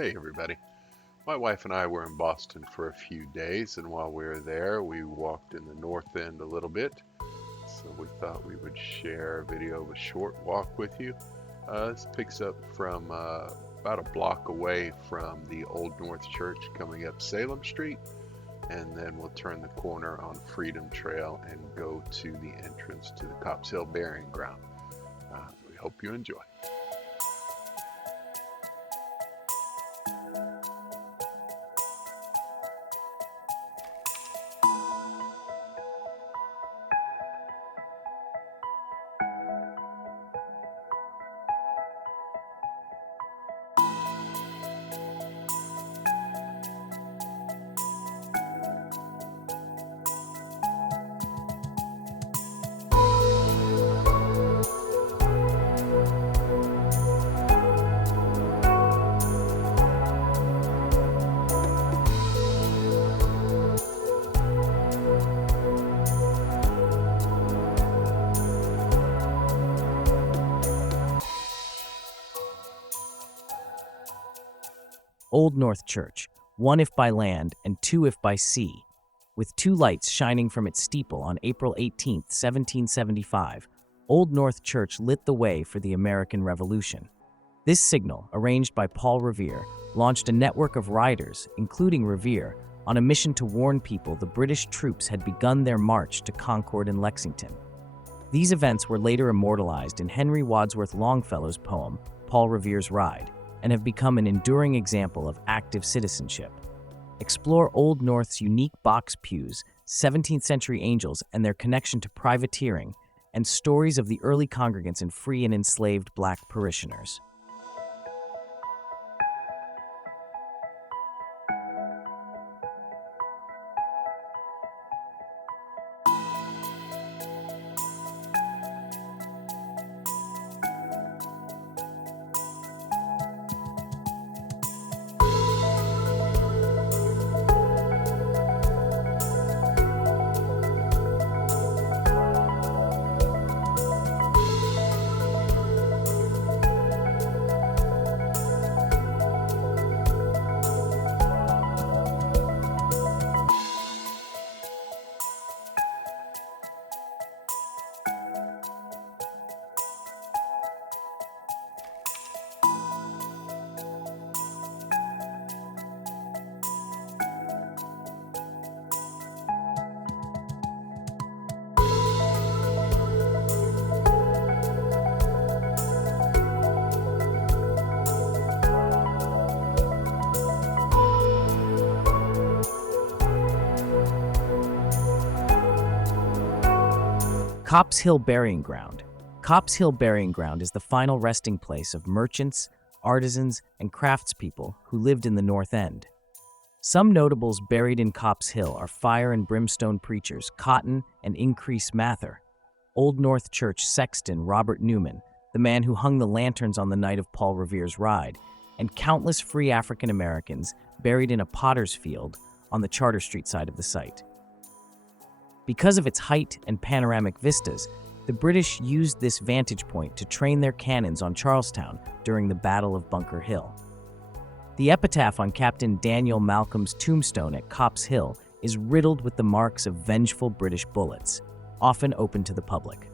Hey everybody. My wife and I were in Boston for a few days, and while we were there, we walked in the North End a little bit. So we thought we would share a video of a short walk with you. This picks up from about a block away from the Old North Church coming up Salem Street, and then we'll turn the corner on Freedom Trail and go to the entrance to the Copp's Hill Burying Ground. We hope you enjoy. Old North Church, one if by land and two if by sea. With two lights shining from its steeple on April 18, 1775, Old North Church lit the way for the American Revolution. This signal, arranged by Paul Revere, launched a network of riders, including Revere, on a mission to warn people the British troops had begun their march to Concord and Lexington. These events were later immortalized in Henry Wadsworth Longfellow's poem, Paul Revere's Ride, and have become an enduring example of active citizenship. Explore Old North's unique box pews, 17th century angels and their connection to privateering, and stories of the early congregants and free and enslaved black parishioners. Copp's Hill Burying Ground. Copp's Hill Burying Ground is the final resting place of merchants, artisans, and craftspeople who lived in the North End. Some notables buried in Copp's Hill are fire and brimstone preachers Cotton and Increase Mather, Old North Church sexton Robert Newman, the man who hung the lanterns on the night of Paul Revere's Ride, and countless free African Americans buried in a potter's field on the Charter Street side of the site. Because of its height and panoramic vistas, the British used this vantage point to train their cannons on Charlestown during the Battle of Bunker Hill. The epitaph on Captain Daniel Malcolm's tombstone at Copp's Hill is riddled with the marks of vengeful British bullets, often open to the public.